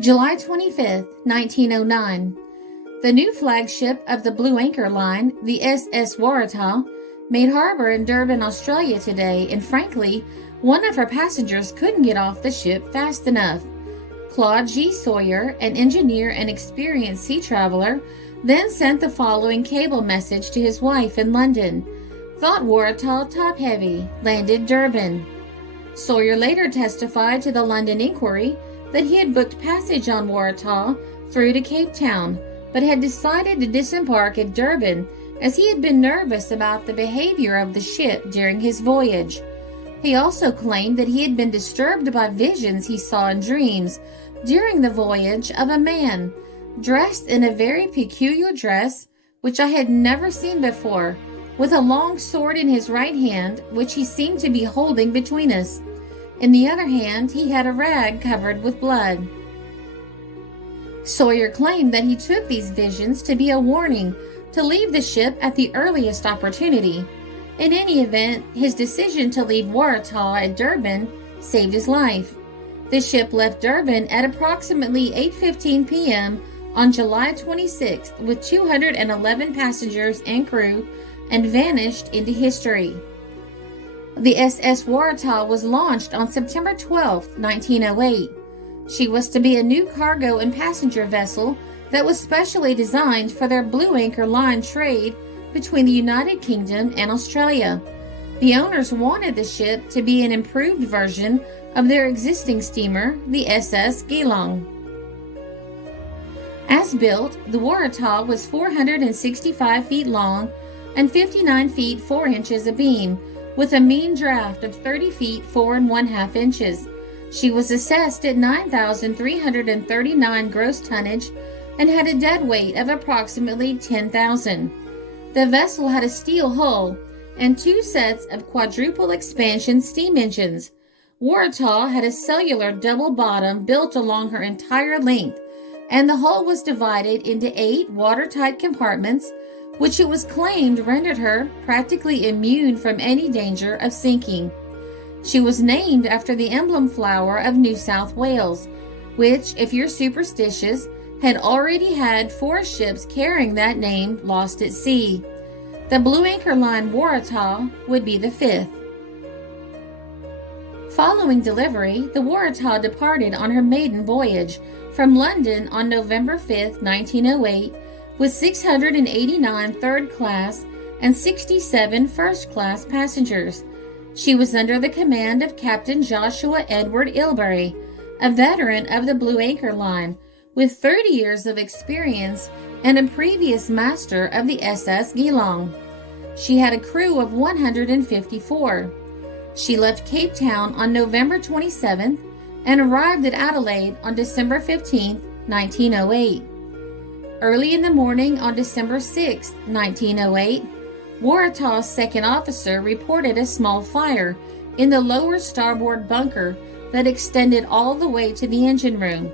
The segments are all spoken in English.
July 25th, 1909. The new flagship of the Blue Anchor Line, the SS Waratah, made harbor in Durban, Australia today, and frankly, one of her passengers couldn't get off the ship fast enough. Claude G. Sawyer, an engineer and experienced sea traveler, then sent the following cable message to his wife in London. Thought Waratah top-heavy, landed Durban. Sawyer later testified to the London Inquiry that he had booked passage on Waratah through to Cape Town, but had decided to disembark at Durban as he had been nervous about the behavior of the ship during his voyage. He also claimed that he had been disturbed by visions he saw in dreams during the voyage of a man dressed in a very peculiar dress which I had never seen before, with a long sword in his right hand which he seemed to be holding between us. In the other hand, he had a rag covered with blood. Sawyer claimed that he took these visions to be a warning to leave the ship at the earliest opportunity. In any event, his decision to leave Waratah at Durban saved his life. The ship left Durban at approximately 8:15 p.m. on July 26th with 211 passengers and crew and vanished into history. The SS Waratah was launched on September 12, 1908. She was to be a new cargo and passenger vessel that was specially designed for their Blue Anchor Line trade between the United Kingdom and Australia. The owners wanted the ship to be an improved version of their existing steamer, the SS Geelong. As built, the Waratah was 465 feet long and 59 feet 4 inches abeam, with a mean draft of 30 feet 4 1/2 inches. She was assessed at 9,339 gross tonnage and had a dead weight of approximately 10,000. The vessel had a steel hull and 2 sets of quadruple expansion steam engines. Waratah had a cellular double bottom built along her entire length, and the hull was divided into 8 watertight compartments, which it was claimed rendered her practically immune from any danger of sinking. She was named after the emblem flower of New South Wales, which, if you're superstitious, had already had 4 ships carrying that name lost at sea. The Blue Anchor Line Waratah would be the 5th. Following delivery, the Waratah departed on her maiden voyage from London on November 5, 1908, with 689 third-class and 67 first-class passengers. She was under the command of Captain Joshua Edward Ilbery, a veteran of the Blue Anchor Line, with 30 years of experience and a previous master of the SS Geelong. She had a crew of 154. She left Cape Town on November 27th and arrived at Adelaide on December 15, 1908. Early in the morning on December 6, 1908, Waratah's second officer reported a small fire in the lower starboard bunker that extended all the way to the engine room.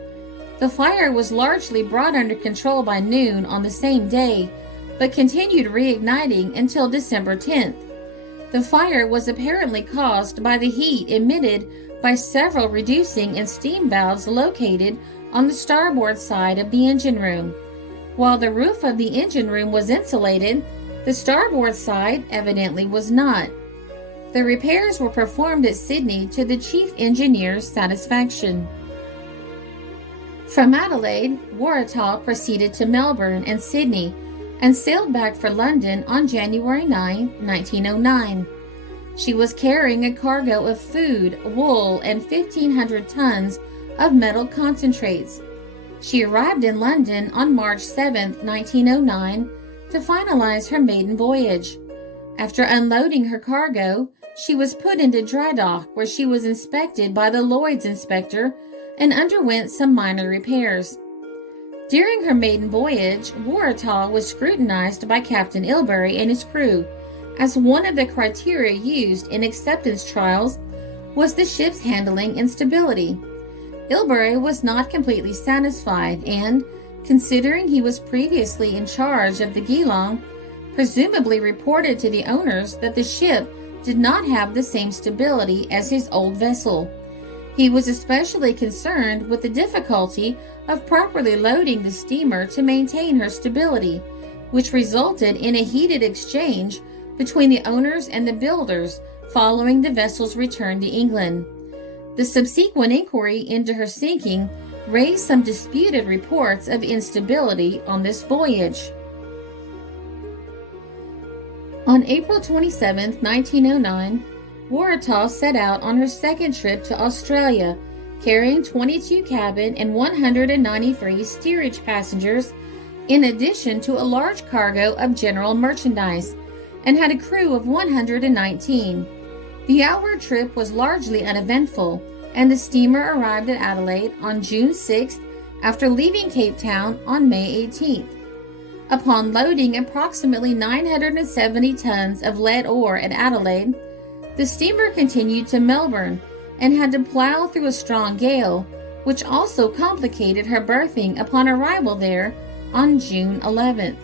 The fire was largely brought under control by noon on the same day, but continued reigniting until December 10th. The fire was apparently caused by the heat emitted by several reducing and steam valves located on the starboard side of the engine room. While the roof of the engine room was insulated, the starboard side evidently was not. The repairs were performed at Sydney to the chief engineer's satisfaction. From Adelaide, Waratah proceeded to Melbourne and Sydney and sailed back for London on January 9, 1909. She was carrying a cargo of food, wool, and 1,500 tons of metal concentrates. She arrived in London on March 7, 1909, to finalize her maiden voyage. After unloading her cargo, she was put into dry dock, where she was inspected by the Lloyd's inspector and underwent some minor repairs. During her maiden voyage, Waratah was scrutinized by Captain Ilbery and his crew, as one of the criteria used in acceptance trials was the ship's handling and stability. Ilbery was not completely satisfied and, considering he was previously in charge of the Geelong, presumably reported to the owners that the ship did not have the same stability as his old vessel. He was especially concerned with the difficulty of properly loading the steamer to maintain her stability, which resulted in a heated exchange between the owners and the builders following the vessel's return to England. The subsequent inquiry into her sinking raised some disputed reports of instability on this voyage. On April 27, 1909, Waratah set out on her second trip to Australia, carrying 22 cabin and 193 steerage passengers, in addition to a large cargo of general merchandise, and had a crew of 119. The outward trip was largely uneventful, and the steamer arrived at Adelaide on June 6th after leaving Cape Town on May 18th. Upon loading approximately 970 tons of lead ore at Adelaide, the steamer continued to Melbourne and had to plow through a strong gale, which also complicated her berthing upon arrival there on June 11th.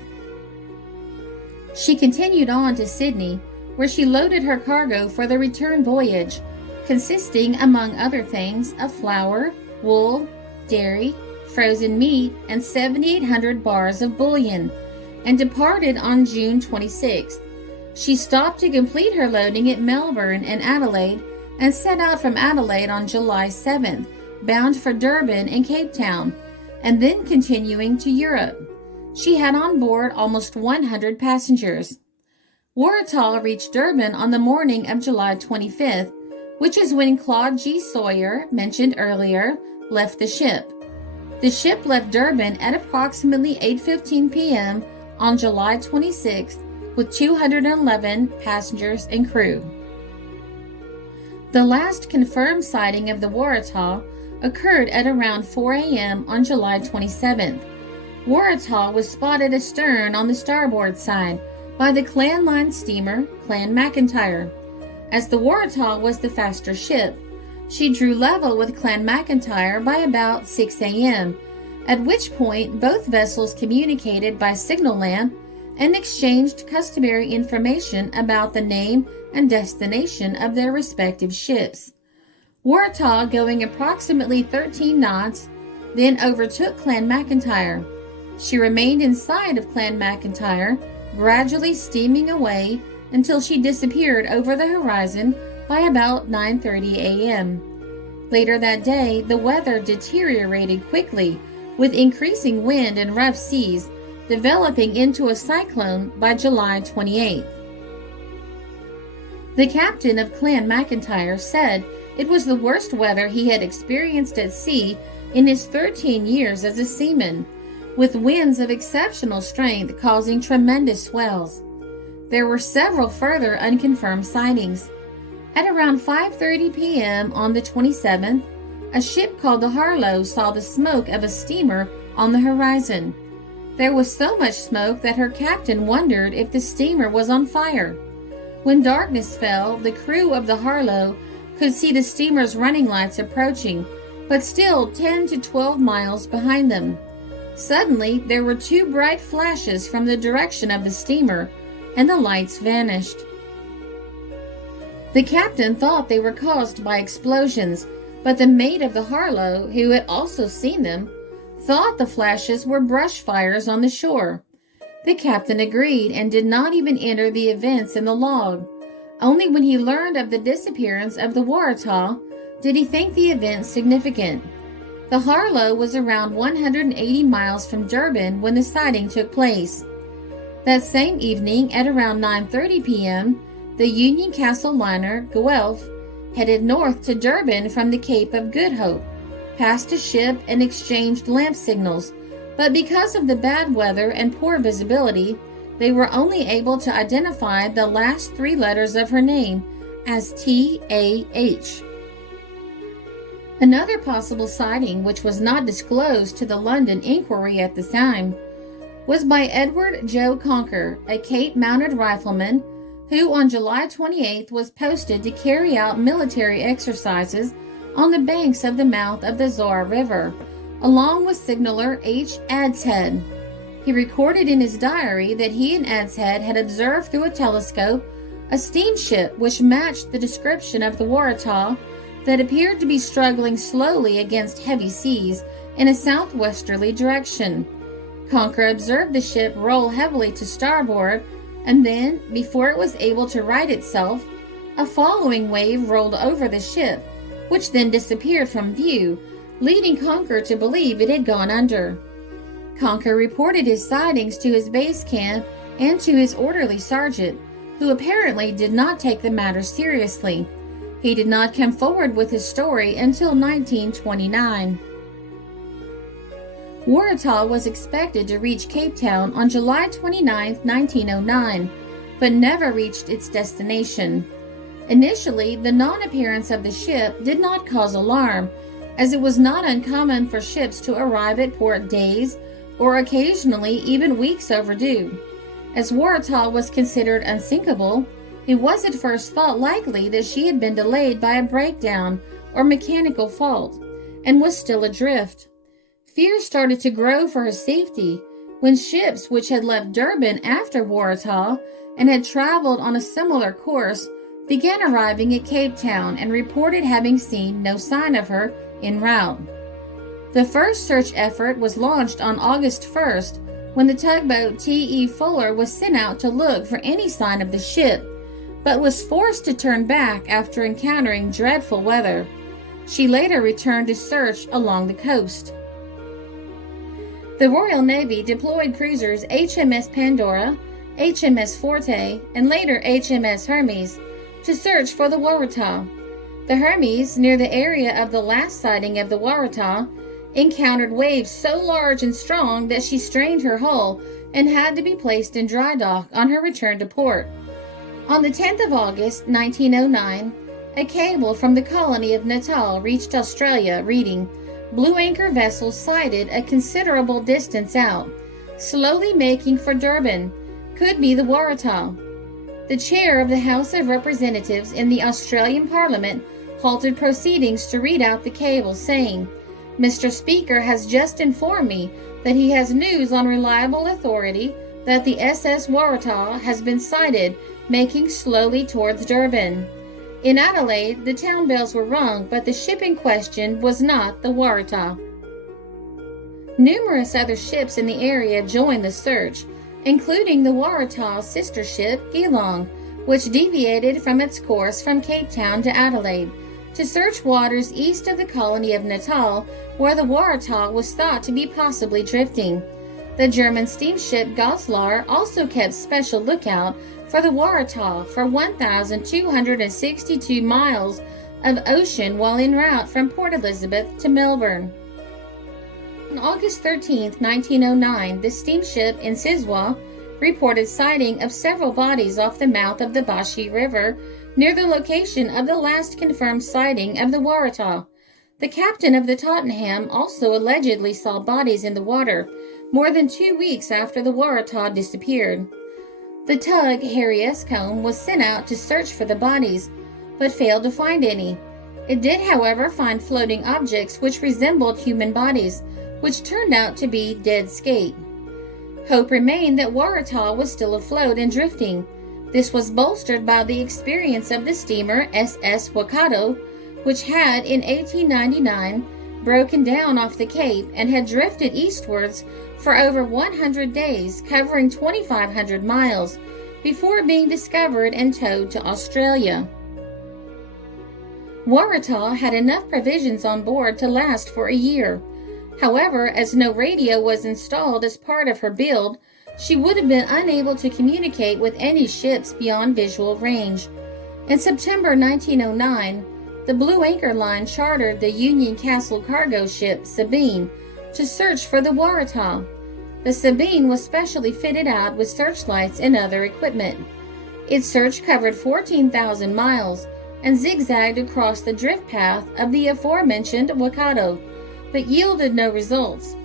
She continued on to Sydney, where she loaded her cargo for the return voyage, consisting, among other things, of flour, wool, dairy, frozen meat, and 7,800 bars of bullion, and departed on June 26th. She stopped to complete her loading at Melbourne and Adelaide, and set out from Adelaide on July 7th, bound for Durban and Cape Town, and then continuing to Europe. She had on board almost 100 passengers. Waratah reached Durban on the morning of July 25th, which is when Claude G. Sawyer, mentioned earlier, left the ship. The ship left Durban at approximately 8:15 p.m. on July 26th with 211 passengers and crew. The last confirmed sighting of the Waratah occurred at around 4 a.m. on July 27th. Waratah was spotted astern on the starboard side by the Clan Line steamer Clan McIntyre. As the Waratah was the faster ship, she drew level with Clan McIntyre by about 6 a.m., at which point both vessels communicated by signal lamp and exchanged customary information about the name and destination of their respective ships. Waratah, going approximately 13 knots, then overtook Clan McIntyre. She remained in sight of Clan McIntyre, gradually steaming away until she disappeared over the horizon by about 9:30 a.m. Later that day, the weather deteriorated quickly, with increasing wind and rough seas, developing into a cyclone by July 28th. The captain of Clan McIntyre said it was the worst weather he had experienced at sea in his 13 years as a seaman, with winds of exceptional strength causing tremendous swells. There were several further unconfirmed sightings. At around 5:30 p.m. on the 27th, a ship called the Harlow saw the smoke of a steamer on the horizon. There was so much smoke that her captain wondered if the steamer was on fire. When darkness fell, the crew of the Harlow could see the steamer's running lights approaching, but still 10 to 12 miles behind them. Suddenly, there were two bright flashes from the direction of the steamer, and the lights vanished. The captain thought they were caused by explosions, but the mate of the Harlow, who had also seen them, thought the flashes were brush fires on the shore. The captain agreed and did not even enter the events in the log. Only when he learned of the disappearance of the Waratah did he think the event significant. The Harlow was around 180 miles from Durban when the sighting took place. That same evening, at around 9:30 p.m., the Union Castle liner Guelph headed north to Durban from the Cape of Good Hope, passed a ship and exchanged lamp signals, but because of the bad weather and poor visibility, they were only able to identify the last three letters of her name as T-A-H. Another possible sighting, which was not disclosed to the London inquiry at the time, was by Edward Joe Conker, a Cape-mounted rifleman who on July 28th was posted to carry out military exercises on the banks of the mouth of the Zora River, along with signaller H. Adshead. He recorded in his diary that he and Adshead had observed through a telescope a steamship which matched the description of the Waratah that appeared to be struggling slowly against heavy seas in a southwesterly direction. Conquer observed the ship roll heavily to starboard, and then, before it was able to right itself, a following wave rolled over the ship, which then disappeared from view, leading Conquer to believe it had gone under. Conquer reported his sightings to his base camp and to his orderly sergeant, who apparently did not take the matter seriously. He did not come forward with his story until 1929. Waratah was expected to reach Cape Town on July 29, 1909, but never reached its destination. Initially, the non-appearance of the ship did not cause alarm, as it was not uncommon for ships to arrive at port days or occasionally even weeks overdue. As Waratah was considered unsinkable, it was at first thought likely that she had been delayed by a breakdown or mechanical fault and was still adrift. Fear started to grow for her safety when ships which had left Durban after Waratah and had traveled on a similar course began arriving at Cape Town and reported having seen no sign of her en route. The first search effort was launched on August 1st when the tugboat T.E. Fuller was sent out to look for any sign of the ship, but was forced to turn back after encountering dreadful weather. She later returned to search along the coast. The Royal Navy deployed cruisers HMS Pandora, HMS Forte, and later HMS Hermes to search for the Waratah. The Hermes, near the area of the last sighting of the Waratah, encountered waves so large and strong that she strained her hull and had to be placed in dry dock on her return to port. On the 10th of August, 1909, a cable from the colony of Natal reached Australia reading, "Blue anchor vessel sighted a considerable distance out, slowly making for Durban. Could be the Waratah." The chair of the House of Representatives in the Australian Parliament halted proceedings to read out the cable, saying, "Mr. Speaker has just informed me that he has news on reliable authority that the SS Waratah has been sighted making slowly towards Durban." In Adelaide, the town bells were rung, but the ship in question was not the Waratah. Numerous other ships in the area joined the search, including the Waratah's sister ship, Geelong, which deviated from its course from Cape Town to Adelaide to search waters east of the colony of Natal, where the Waratah was thought to be possibly drifting. The German steamship Goslar also kept special lookout for the Waratah for 1,262 miles of ocean while en route from Port Elizabeth to Melbourne. On August 13, 1909, the steamship Insizwa reported sighting of several bodies off the mouth of the Bashi River near the location of the last confirmed sighting of the Waratah. The captain of the Tottenham also allegedly saw bodies in the water more than 2 weeks after the Waratah disappeared. The tug Harry Escombe was sent out to search for the bodies, but failed to find any. It did, however, find floating objects which resembled human bodies, which turned out to be dead skate. Hope remained that Waratah was still afloat and drifting. This was bolstered by the experience of the steamer SS Waikato, which had, in 1899, broken down off the Cape and had drifted eastwards for over 100 days, covering 2,500 miles, before being discovered and towed to Australia. Waratah had enough provisions on board to last for a year. However, as no radio was installed as part of her build, she would have been unable to communicate with any ships beyond visual range. In September 1909, the Blue Anchor Line chartered the Union Castle cargo ship Sabine to search for the Waratah. The Sabine was specially fitted out with searchlights and other equipment. Its search covered 14,000 miles and zigzagged across the drift path of the aforementioned Waikato, but yielded no results.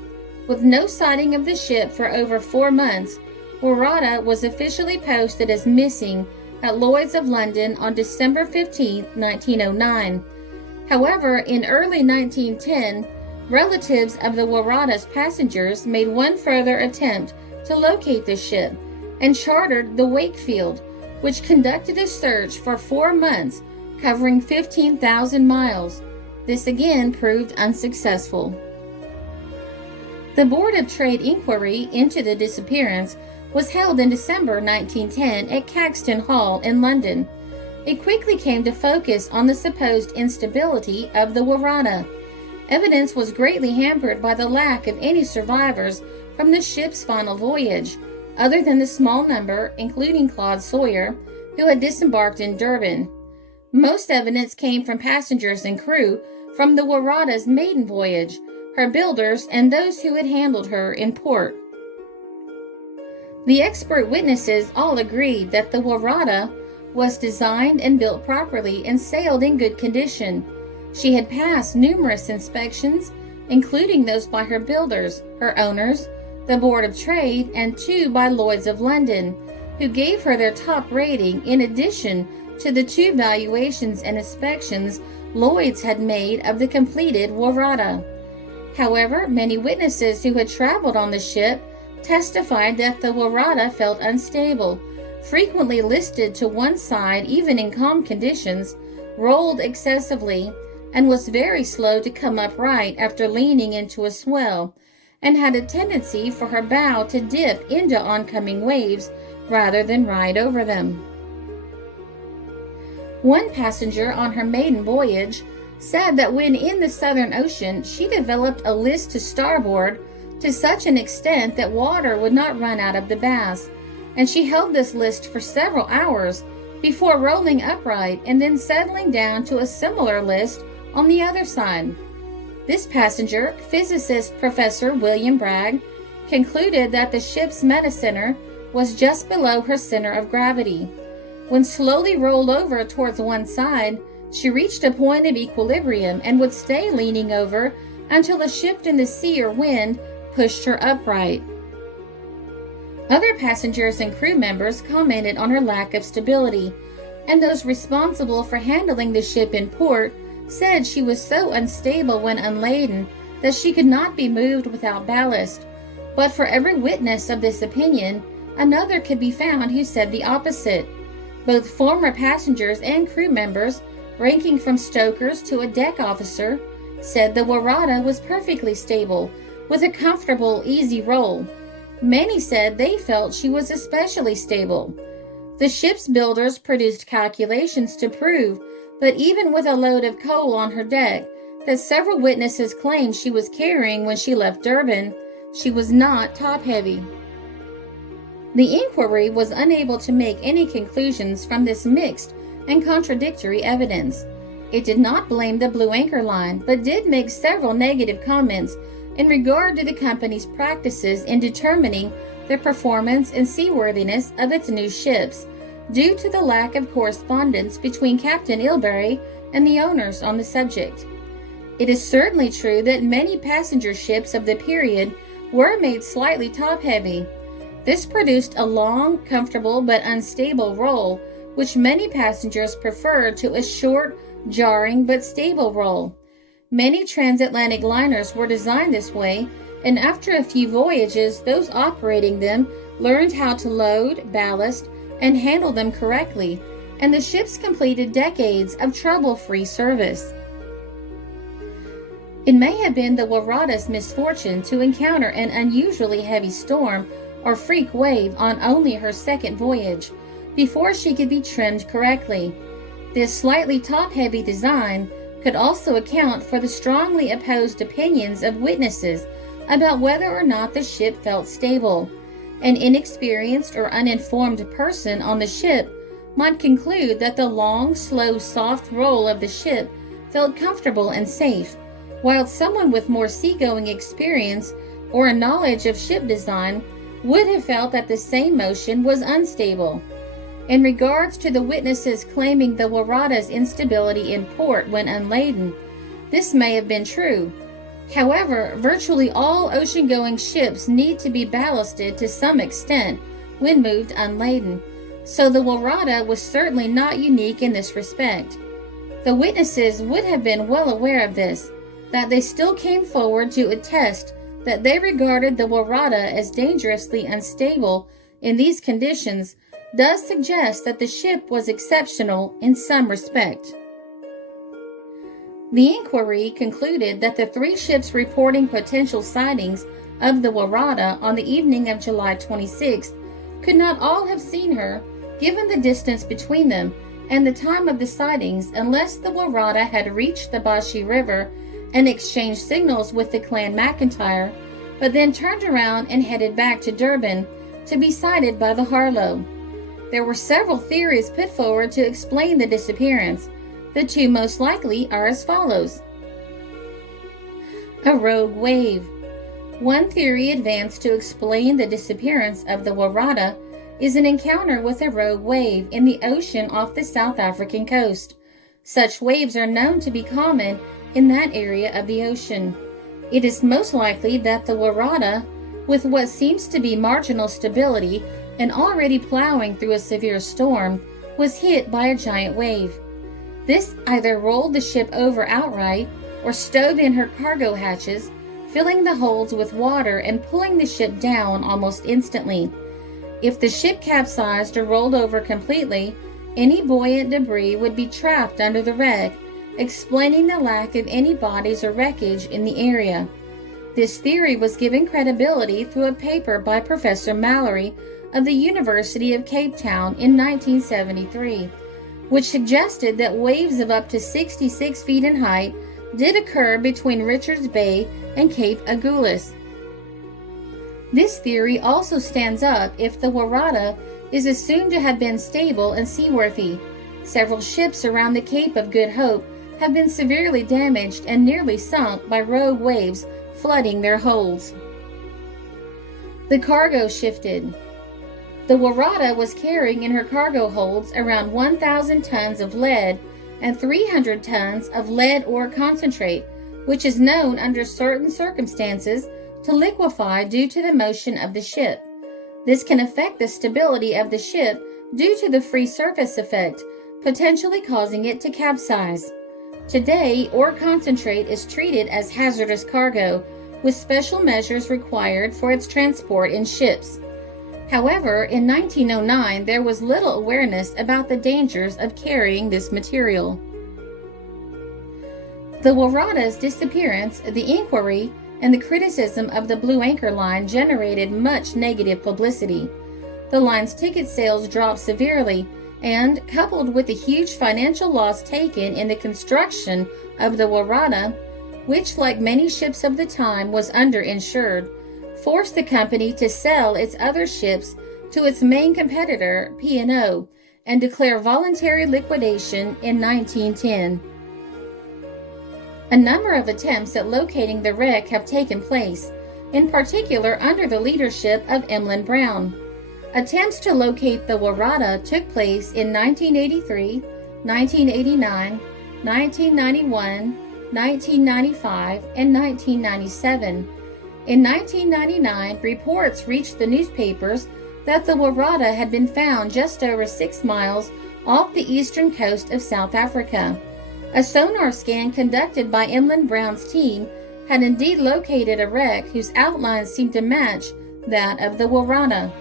With no sighting of the ship for over 4 months, Waratah was officially posted as missing at Lloyd's of London on December 15, 1909. However, in early 1910, relatives of the Waratah's passengers made one further attempt to locate the ship and chartered the Wakefield, which conducted a search for 4 months covering 15,000 miles. This again proved unsuccessful. The Board of Trade inquiry into the disappearance was held in December 1910 at Caxton Hall in London. It quickly came to focus on the supposed instability of the Waratah. Evidence was greatly hampered by the lack of any survivors from the ship's final voyage, other than the small number, including Claude Sawyer, who had disembarked in Durban. Most evidence came from passengers and crew from the Waratah's maiden voyage, her builders, and those who had handled her in port. The expert witnesses all agreed that the Waratah was designed and built properly and sailed in good condition. She had passed numerous inspections, including those by her builders, her owners, the Board of Trade, and 2 by Lloyd's of London, who gave her their top rating in addition to the 2 valuations and inspections Lloyd's had made of the completed Waratah. However, many witnesses who had traveled on the ship testified that the Waratah felt unstable, frequently listed to one side even in calm conditions, rolled excessively, and was very slow to come upright after leaning into a swell, and had a tendency for her bow to dip into oncoming waves rather than ride over them. One passenger on her maiden voyage said that when in the Southern Ocean, she developed a list to starboard to such an extent that water would not run out of the baths, and she held this list for several hours before rolling upright and then settling down to a similar list on the other side. This passenger, physicist Professor William Bragg, concluded that the ship's metacenter was just below her center of gravity. When slowly rolled over towards one side, she reached a point of equilibrium and would stay leaning over until a shift in the sea or wind pushed her upright. Other passengers and crew members commented on her lack of stability, and those responsible for handling the ship in port said she was so unstable when unladen that she could not be moved without ballast. But for every witness of this opinion, another could be found who said the opposite. Both former passengers and crew members, ranking from stokers to a deck officer, said the Waratah was perfectly stable, with a comfortable, easy roll. Many said they felt she was especially stable. The ship's builders produced calculations to prove that even with a load of coal on her deck that several witnesses claimed she was carrying when she left Durban, she was not top-heavy. The inquiry was unable to make any conclusions from this mixed and contradictory evidence. It did not blame the Blue Anchor Line, but did make several negative comments in regard to the company's practices in determining the performance and seaworthiness of its new ships, due to the lack of correspondence between Captain Ilbery and the owners on the subject. It is certainly true that many passenger ships of the period were made slightly top-heavy. This produced a long, comfortable, but unstable roll, which many passengers preferred to a short, jarring, but stable roll. Many transatlantic liners were designed this way, and after a few voyages, those operating them learned how to load, ballast, and handle them correctly, and the ships completed decades of trouble-free service. It may have been the Waratah's misfortune to encounter an unusually heavy storm or freak wave on only her second voyage, before she could be trimmed correctly. This slightly top-heavy design could also account for the strongly opposed opinions of witnesses about whether or not the ship felt stable. An inexperienced or uninformed person on the ship might conclude that the long, slow, soft roll of the ship felt comfortable and safe, while someone with more seagoing experience or a knowledge of ship design would have felt that the same motion was unstable. In regards to the witnesses claiming the Waratah's instability in port when unladen, this may have been true. However, virtually all ocean-going ships need to be ballasted to some extent when moved unladen, so the Waratah was certainly not unique in this respect. The witnesses would have been well aware of this, that they still came forward to attest that they regarded the Waratah as dangerously unstable in these conditions does suggest that the ship was exceptional in some respect. The inquiry concluded that the three ships reporting potential sightings of the Waratah on the evening of July 26th could not all have seen her, given the distance between them and the time of the sightings, unless the Waratah had reached the Bashi River and exchanged signals with the Clan McIntyre, but then turned around and headed back to Durban to be sighted by the Harlow. There were several theories put forward to explain the disappearance. The two most likely are as follows. A rogue wave. One theory advanced to explain the disappearance of the Waratah is an encounter with a rogue wave in the ocean off the South African coast. Such waves are known to be common in that area of the ocean. It is most likely that the Waratah, with what seems to be marginal stability and already plowing through a severe storm, was hit by a giant wave. This either rolled the ship over outright or stove in her cargo hatches, filling the holds with water and pulling the ship down almost instantly. If the ship capsized or rolled over completely, any buoyant debris would be trapped under the wreck, explaining the lack of any bodies or wreckage in the area. This theory was given credibility through a paper by Professor Mallory of the University of Cape Town in 1973, which suggested that waves of up to 66 feet in height did occur between Richards Bay and Cape Agulhas. This theory also stands up if the Waratah is assumed to have been stable and seaworthy. Several ships around the Cape of Good Hope have been severely damaged and nearly sunk by rogue waves flooding their holds. The cargo shifted. The Waratah was carrying in her cargo holds around 1,000 tons of lead and 300 tons of lead ore concentrate, which is known under certain circumstances to liquefy due to the motion of the ship. This can affect the stability of the ship due to the free surface effect, potentially causing it to capsize. Today, ore concentrate is treated as hazardous cargo, with special measures required for its transport in ships. However, in 1909, there was little awareness about the dangers of carrying this material. The Waratah's disappearance, the inquiry, and the criticism of the Blue Anchor Line generated much negative publicity. The line's ticket sales dropped severely, and, coupled with the huge financial loss taken in the construction of the Waratah, which, like many ships of the time, was underinsured, forced the company to sell its other ships to its main competitor, P&O, and declare voluntary liquidation in 1910. A number of attempts at locating the wreck have taken place, in particular under the leadership of Emlyn Brown. Attempts to locate the Waratah took place in 1983, 1989, 1991, 1995, and 1997. In 1999, reports reached the newspapers that the Waratah had been found just over 6 miles off the eastern coast of South Africa. A sonar scan conducted by Emlyn Brown's team had indeed located a wreck whose outlines seemed to match that of the Waratah.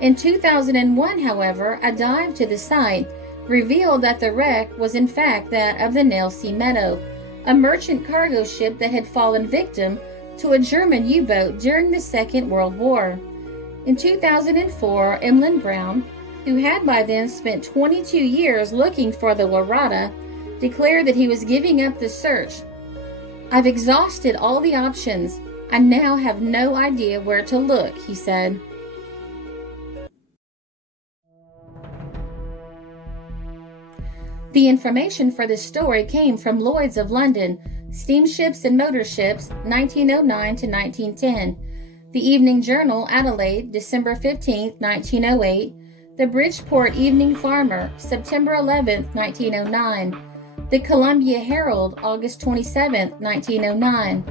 In 2001, however, a dive to the site revealed that the wreck was in fact that of the Nailsea Meadow, a merchant cargo ship that had fallen victim to a German U-boat during the Second World War. In 2004, Emlyn Brown, who had by then spent 22 years looking for the Waratah, declared that he was giving up the search. "I've exhausted all the options. I now have no idea where to look," he said. The information for this story came from Lloyd's of London, Steamships and Motor Ships, 1909 to 1910, the Evening Journal, Adelaide, December 15, 1908, the Bridgeport Evening Farmer, September 11, 1909, the Columbia Herald, August 27, 1909,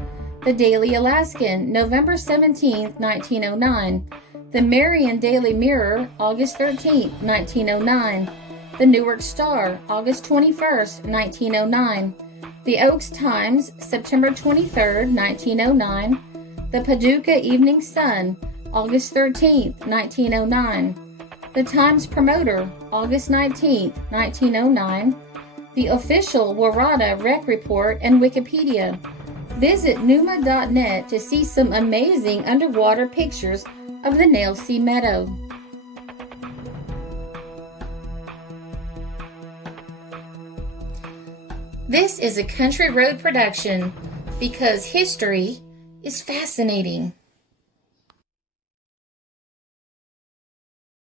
the Daily Alaskan, November 17, 1909, the Marion Daily Mirror, August 13, 1909, the Newark Star, August 21, 1909, the Oaks Times, September 23, 1909, the Paducah Evening Sun, August 13, 1909, the Times Promoter, August 19, 1909, the official Waratah Rec Report, and Wikipedia. Visit numa.net to see some amazing underwater pictures of the Nailsea Meadow. This is a Country Road production because history is fascinating.